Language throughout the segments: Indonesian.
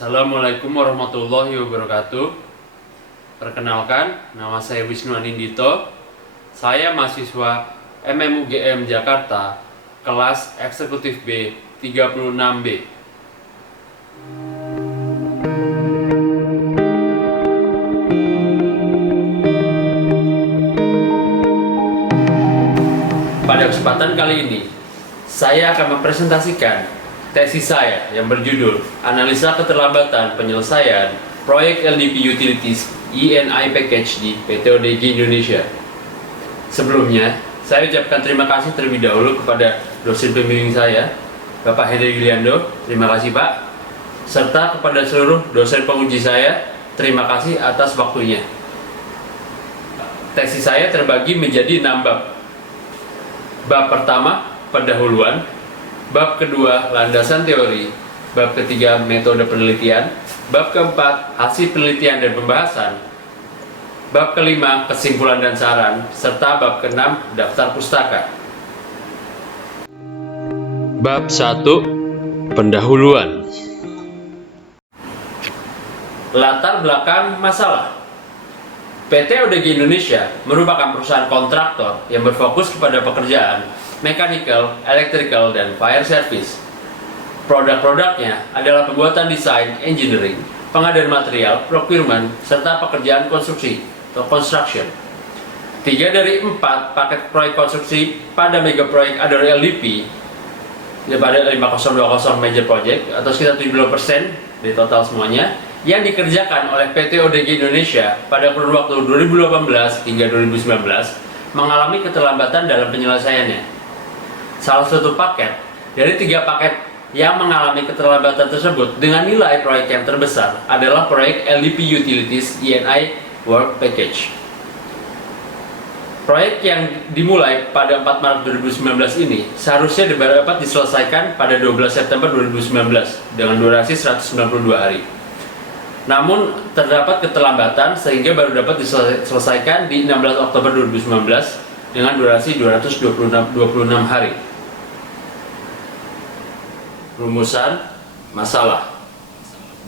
Assalamualaikum warahmatullahi wabarakatuh. Perkenalkan, nama saya Wisnu Anindito. Saya mahasiswa MMUGM Jakarta, kelas Eksekutif B 36B. Pada kesempatan kali ini, saya akan mempresentasikan tesis saya yang berjudul Analisa Keterlambatan Penyelesaian Proyek LDP Utilities E&I Package di PT ODG Indonesia. Sebelumnya, saya ucapkan terima kasih terlebih dahulu kepada dosen pembimbing saya, Bapak Hendry Giliando, terima kasih Pak, serta kepada seluruh dosen penguji saya, terima kasih atas waktunya. Tesis saya terbagi menjadi 6 bab. Bab pertama, pendahuluan. Bab kedua, landasan teori. Bab ketiga, metode penelitian. Bab keempat, hasil penelitian dan pembahasan. Bab kelima, kesimpulan dan saran. Serta bab keenam, daftar pustaka. Bab 1, pendahuluan. Latar belakang masalah. PT ODG Indonesia merupakan perusahaan kontraktor yang berfokus kepada pekerjaan mechanical, electrical, dan fire service. Produk-produknya adalah pembuatan desain, engineering, pengadaan material, procurement, serta pekerjaan konstruksi atau construction. 3 dari 4 paket proyek konstruksi pada mega proyek Adaro LDP pada 5020 major project atau sekitar 70% dari total semuanya yang dikerjakan oleh PT ODG Indonesia pada kurun waktu 2018 hingga 2019 mengalami keterlambatan dalam penyelesaiannya. Salah satu paket dari 3 paket yang mengalami keterlambatan tersebut dengan nilai proyek yang terbesar adalah proyek LDP Utilities E&I Work Package. Proyek yang dimulai pada 4 Maret 2019 ini seharusnya dapat diselesaikan pada 12 September 2019 dengan durasi 192 hari. Namun terdapat keterlambatan sehingga baru dapat diselesaikan di 16 Oktober 2019 dengan durasi 226 hari. Rumusan masalah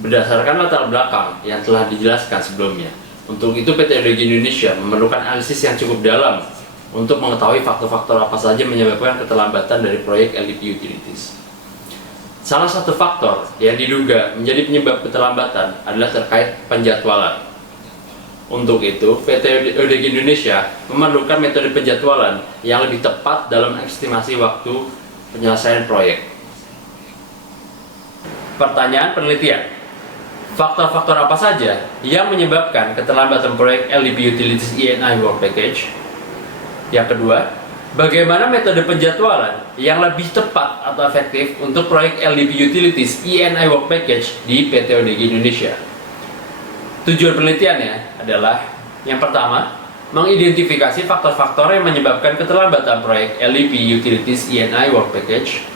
berdasarkan latar belakang yang telah dijelaskan sebelumnya. Untuk itu PT ODG Indonesia memerlukan analisis yang cukup dalam untuk mengetahui faktor-faktor apa saja menyebabkan keterlambatan dari proyek LDP Utilities. Salah satu faktor yang diduga menjadi penyebab keterlambatan adalah terkait penjadwalan. Untuk itu, PT ODG Indonesia memerlukan metode penjadwalan yang lebih tepat dalam estimasi waktu penyelesaian proyek. Pertanyaan penelitian. Faktor-faktor apa saja yang menyebabkan keterlambatan proyek LDP Utilities E&I Work Package? Yang kedua, bagaimana metode penjadwalan yang lebih tepat atau efektif untuk proyek LDP Utilities E&I Work Package di PT ODG Indonesia? Tujuan penelitiannya adalah yang pertama, mengidentifikasi faktor-faktor yang menyebabkan keterlambatan proyek LDP Utilities E&I Work Package.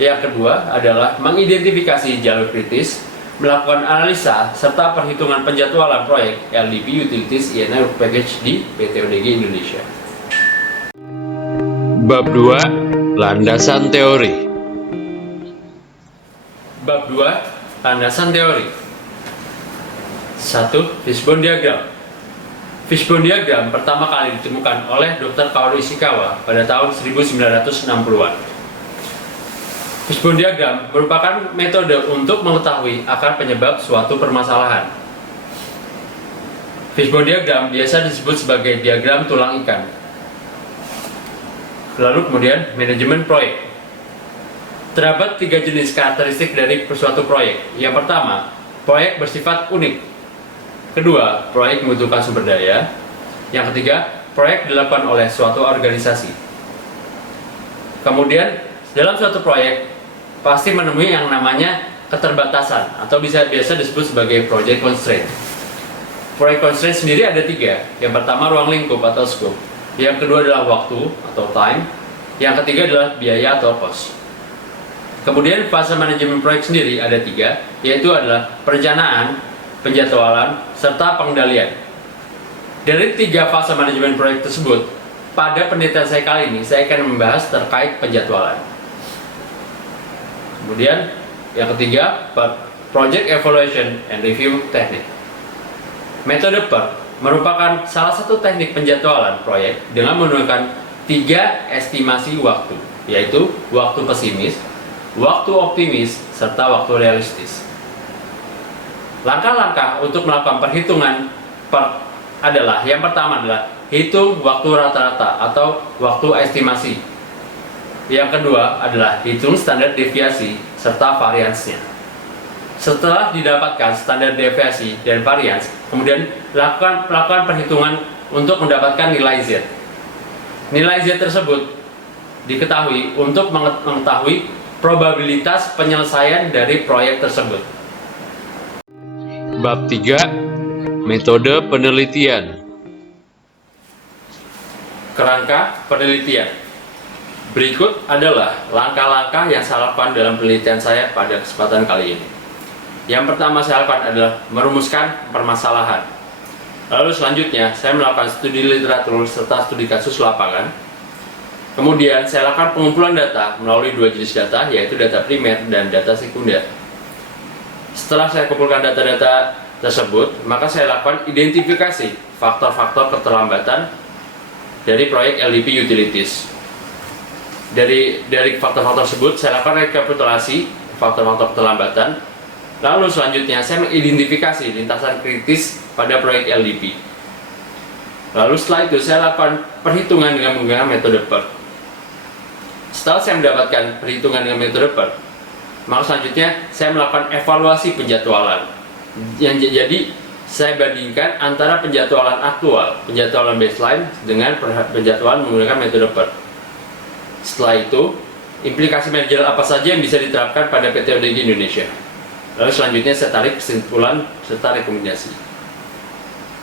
Yang kedua adalah mengidentifikasi jalur kritis, melakukan analisa serta perhitungan penjadwalan proyek LDP Utilities E&I Work Package di PT ODG Indonesia. Bab 2, landasan teori. Bab 2, landasan teori. 1. Fishbone diagram. Fishbone diagram pertama kali ditemukan oleh Dr. Kaoru Ishikawa pada tahun 1960-an. Fishbone diagram merupakan metode untuk mengetahui akar penyebab suatu permasalahan. Fishbone diagram biasa disebut sebagai diagram tulang ikan. Lalu kemudian manajemen proyek. Terdapat 3 jenis karakteristik dari suatu proyek. Yang pertama, proyek bersifat unik. Kedua, proyek membutuhkan sumber daya. Yang ketiga, proyek dilakukan oleh suatu organisasi. Kemudian, dalam suatu proyek pasti menemui yang namanya keterbatasan atau biasa disebut sebagai project constraint. Project constraint sendiri ada 3. Yang pertama, ruang lingkup atau scope. Yang kedua adalah waktu atau time. Yang ketiga adalah biaya atau cost. Kemudian fase manajemen proyek sendiri ada 3, yaitu adalah perencanaan, penjadwalan, serta pengendalian. Dari 3 fase manajemen proyek tersebut, pada penelitian saya kali ini saya akan membahas terkait penjadwalan. Kemudian yang ketiga, Project Evaluation and Review Technique. Metode PERT merupakan salah satu teknik penjadwalan proyek dengan menggunakan 3 estimasi waktu, yaitu waktu pesimis, waktu optimis, serta waktu realistis. Langkah-langkah untuk melakukan perhitungan PERT adalah, yang pertama adalah hitung waktu rata-rata atau waktu estimasi. Yang kedua adalah hitung standar deviasi serta variansnya. Setelah didapatkan standar deviasi dan varians, kemudian lakukan perhitungan untuk mendapatkan nilai Z. Nilai Z tersebut diketahui untuk mengetahui probabilitas penyelesaian dari proyek tersebut. Bab 3. Metode penelitian. Kerangka penelitian. Berikut adalah langkah-langkah yang saya lakukan dalam penelitian saya pada kesempatan kali ini. Yang pertama saya lakukan adalah merumuskan permasalahan. Lalu selanjutnya saya melakukan studi literatur serta studi kasus lapangan. Kemudian saya lakukan pengumpulan data melalui 2 jenis data, yaitu data primer dan data sekunder. Setelah saya kumpulkan data-data tersebut, maka saya lakukan identifikasi faktor-faktor keterlambatan dari proyek LDP Utilities. Dari faktor-faktor tersebut saya lakukan rekapitulasi faktor-faktor keterlambatan. Lalu selanjutnya saya mengidentifikasi lintasan kritis pada proyek LDP. Lalu setelah itu saya lakukan perhitungan dengan menggunakan metode PERT. Setelah saya mendapatkan perhitungan dengan metode PERT, maka selanjutnya saya melakukan evaluasi penjadwalan. Jadi saya bandingkan antara penjadwalan aktual, penjadwalan baseline dengan penjadwalan menggunakan metode PERT. Setelah itu, implikasi manajerial apa saja yang bisa diterapkan pada PT ODG Indonesia. Lalu selanjutnya saya tarik kesimpulan serta rekomendasi.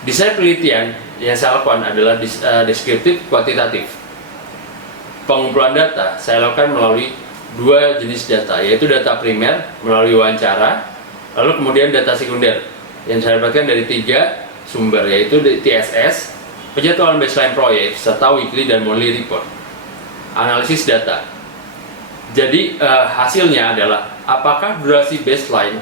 Desain penelitian yang saya lakukan adalah deskriptif kuantitatif. Pengumpulan data saya lakukan melalui 2 jenis data, yaitu data primer melalui wawancara, lalu kemudian data sekunder yang saya dapatkan dari 3 sumber, yaitu TSS, penjadwalan baseline proyek, serta weekly dan monthly report. Analisis data. Jadi hasilnya adalah apakah durasi baseline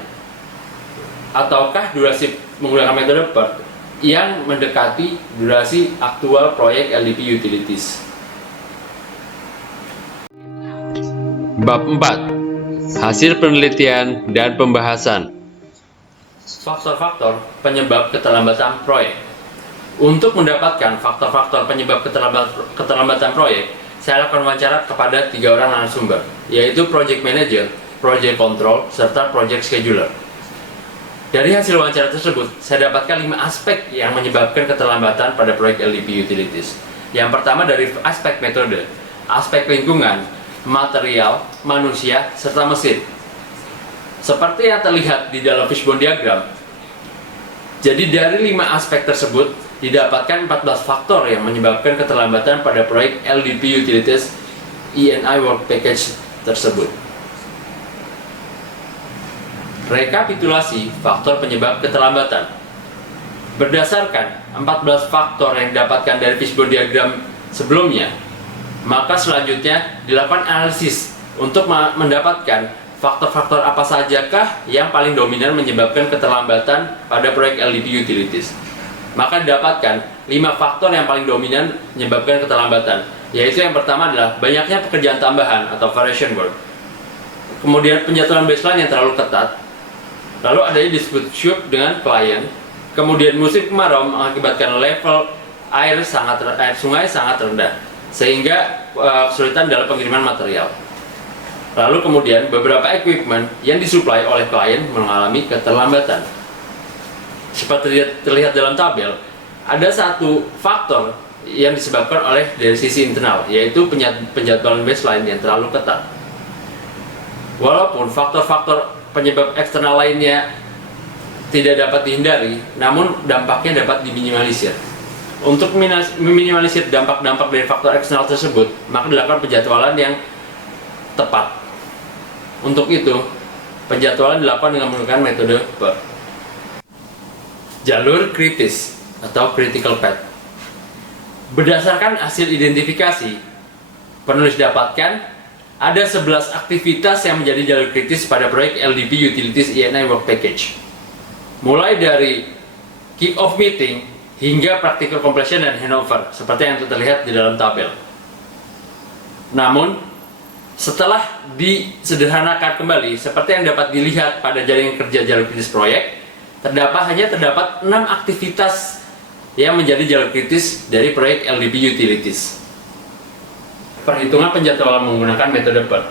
ataukah durasi menggunakan metode PERT yang mendekati durasi aktual proyek LDP Utilities. Bab 4. Hasil penelitian dan pembahasan. Faktor-faktor penyebab keterlambatan proyek. Untuk mendapatkan faktor-faktor penyebab keterlambatan proyek, saya lakukan wawancara kepada 3 orang narasumber, yaitu Project Manager, Project Control, serta Project Scheduler. Dari hasil wawancara tersebut, saya dapatkan 5 aspek yang menyebabkan keterlambatan pada proyek LDP Utilities. Yang pertama dari aspek metode, aspek lingkungan, material, manusia, serta mesin. Seperti yang terlihat di dalam fishbone diagram. Jadi dari 5 aspek tersebut, didapatkan 14 faktor yang menyebabkan keterlambatan pada proyek LDP Utilities E&I Work Package tersebut. Rekapitulasi faktor penyebab keterlambatan. Berdasarkan 14 faktor yang didapatkan dari fishbone diagram sebelumnya, maka selanjutnya dilakukan analisis untuk mendapatkan faktor-faktor apa sajakah yang paling dominan menyebabkan keterlambatan pada proyek LDP Utilities. Maka didapatkan 5 faktor yang paling dominan menyebabkan keterlambatan, yaitu yang pertama adalah banyaknya pekerjaan tambahan atau variation work, kemudian penjadwalan baseline yang terlalu ketat, lalu adanya dispute dengan klien, kemudian musim kemarau mengakibatkan level air sungai sangat rendah sehingga kesulitan dalam pengiriman material. Lalu kemudian beberapa equipment yang disuplai oleh klien mengalami keterlambatan. Seperti terlihat dalam tabel, ada satu faktor yang disebabkan oleh dari sisi internal, yaitu penjadwalan baseline yang terlalu ketat. Walaupun faktor-faktor penyebab eksternal lainnya tidak dapat dihindari, namun dampaknya dapat diminimalisir. Untuk meminimalisir dampak-dampak dari faktor eksternal tersebut, maka dilakukan penjadwalan yang tepat. Untuk itu, penjadwalan dilakukan dengan menggunakan metode PERT. Jalur kritis atau critical path. Berdasarkan hasil identifikasi, penulis dapatkan ada 11 aktivitas yang menjadi jalur kritis pada proyek LDP Utilities E&I Work Package. Mulai dari kick-off meeting hingga practical completion dan handover, seperti yang terlihat di dalam tabel. Namun, setelah disederhanakan kembali, seperti yang dapat dilihat pada jaringan kerja jalur kritis proyek, hanya terdapat 6 aktivitas yang menjadi jalur kritis dari proyek LDP Utilities. Perhitungan penjadwalan menggunakan metode PERT.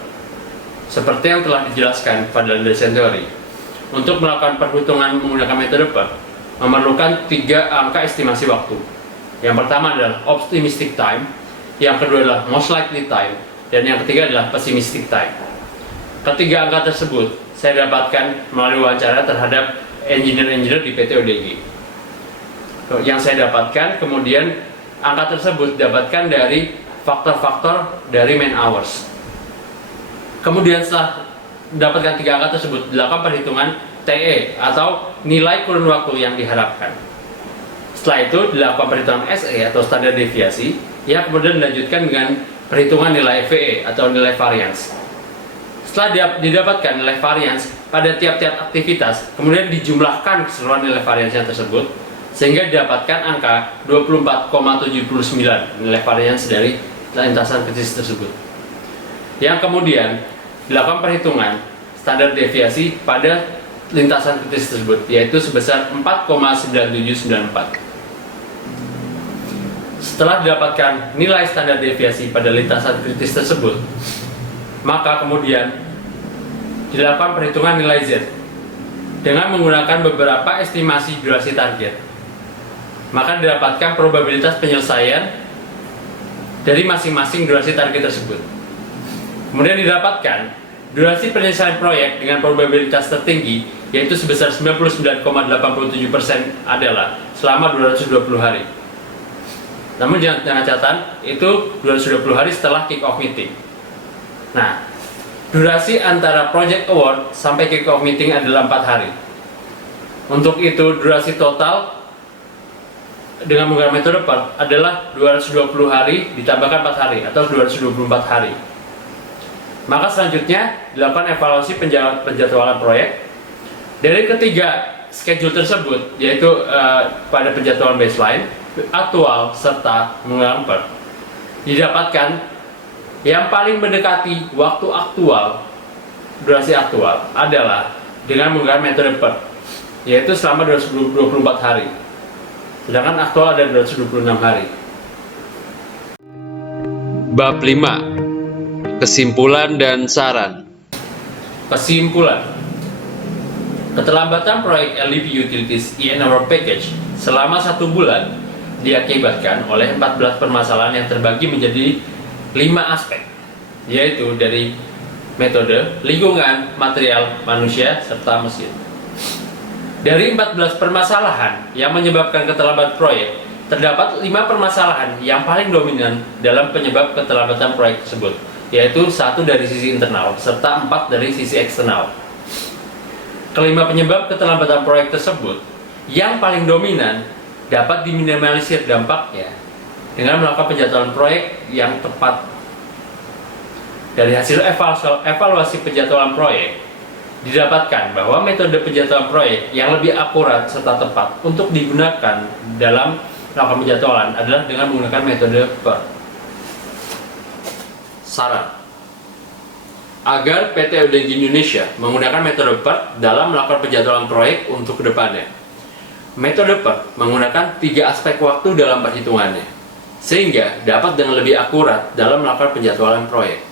Seperti yang telah dijelaskan pada desain teori, untuk melakukan perhitungan menggunakan metode PERT memerlukan 3 angka estimasi waktu. Yang pertama adalah optimistic time, yang kedua adalah most likely time, dan yang ketiga adalah pessimistic time. Ketiga angka tersebut saya dapatkan melalui wawancara terhadap engineer-engineer di PT ODG. Yang saya dapatkan, kemudian angka tersebut didapatkan dari faktor-faktor dari man hours. Kemudian setelah mendapatkan 3 angka tersebut, dilakukan perhitungan TE atau nilai kurun waktu yang diharapkan. Setelah itu dilakukan perhitungan SE atau standar deviasi, yang kemudian dilanjutkan dengan perhitungan nilai VE atau nilai variance. Setelah didapatkan nilai variance pada tiap-tiap aktivitas, kemudian dijumlahkan keseluruhan nilai variance tersebut, sehingga didapatkan angka 24,79 nilai variance dari lintasan kritis tersebut. Yang kemudian dilakukan perhitungan standar deviasi pada lintasan kritis tersebut, yaitu sebesar 4,9794. Setelah didapatkan nilai standar deviasi pada lintasan kritis tersebut, maka kemudian dilakukan perhitungan nilai Z dengan menggunakan beberapa estimasi durasi target. Maka didapatkan probabilitas penyelesaian dari masing-masing durasi target tersebut. Kemudian didapatkan durasi penyelesaian proyek dengan probabilitas tertinggi, yaitu sebesar 99,87% adalah selama 220 hari. Namun jangan catatan, itu 220 hari setelah kick-off meeting. Nah, durasi antara project award sampai kick-off meeting adalah 4 hari. Untuk itu, durasi total dengan menggunakan metode PERT adalah 220 hari ditambahkan 4 hari atau 224 hari. Maka selanjutnya dilakukan evaluasi penjadwalan proyek. Dari ketiga schedule tersebut, yaitu pada penjadwalan baseline, aktual, serta menggunakan PERT, didapatkan yang paling mendekati waktu aktual, durasi aktual adalah dengan menggunakan metode PERT, yaitu selama 224 hari. Sedangkan aktual ada 226 hari. Bab 5. Kesimpulan dan saran. Kesimpulan. Keterlambatan proyek LDP Utilities E&I Work Package selama 1 bulan diakibatkan oleh 14 permasalahan yang terbagi menjadi 5 aspek, yaitu dari metode, lingkungan, material, manusia, serta mesin. Dari 14 permasalahan yang menyebabkan keterlambatan proyek, terdapat 5 permasalahan yang paling dominan dalam penyebab keterlambatan proyek tersebut, yaitu 1 dari sisi internal, serta 4 dari sisi eksternal. Kelima penyebab keterlambatan proyek tersebut yang paling dominan dapat diminimalisir dampaknya dengan melakukan penjadwalan proyek yang tepat. Dari hasil evaluasi penjadwalan proyek, didapatkan bahwa metode penjadwalan proyek yang lebih akurat serta tepat untuk digunakan dalam melakukan penjadwalan adalah dengan menggunakan metode PERT. Saran agar PT ODG Indonesia menggunakan metode PERT dalam melakukan penjadwalan proyek untuk kedepannya. Metode PERT menggunakan 3 aspek waktu dalam perhitungannya, sehingga dapat dengan lebih akurat dalam melakukan penjadwalan proyek.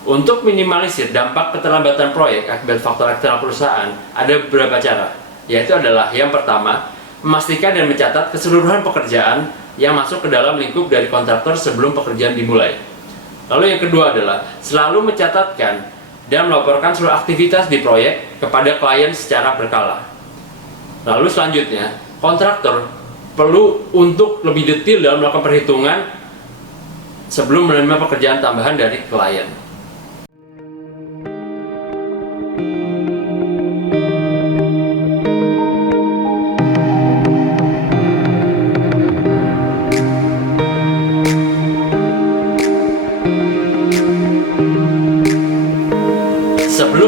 Untuk minimalisir dampak keterlambatan proyek akibat faktor eksternal perusahaan, ada beberapa cara, yaitu adalah yang pertama, memastikan dan mencatat keseluruhan pekerjaan yang masuk ke dalam lingkup dari kontraktor sebelum pekerjaan dimulai. Lalu yang kedua adalah selalu mencatatkan dan melaporkan seluruh aktivitas di proyek kepada klien secara berkala. Lalu selanjutnya, kontraktor perlu untuk lebih detail dalam melakukan perhitungan sebelum menerima pekerjaan tambahan dari klien.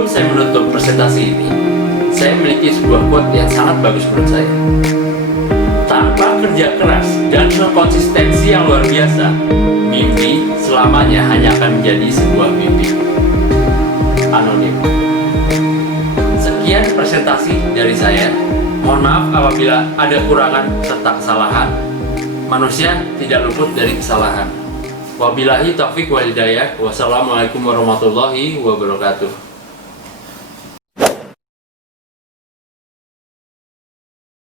Sebelum saya menutup presentasi ini, saya memiliki sebuah quote yang sangat bagus menurut saya. Tanpa kerja keras dan konsistensi yang luar biasa, mimpi selamanya hanya akan menjadi sebuah mimpi. Anonim. Sekian presentasi dari saya. Mohon maaf apabila ada kurangan serta kesalahan. Manusia tidak luput dari kesalahan. Wabillahi taufiq wal hidayah. Wassalamualaikum warahmatullahi wabarakatuh.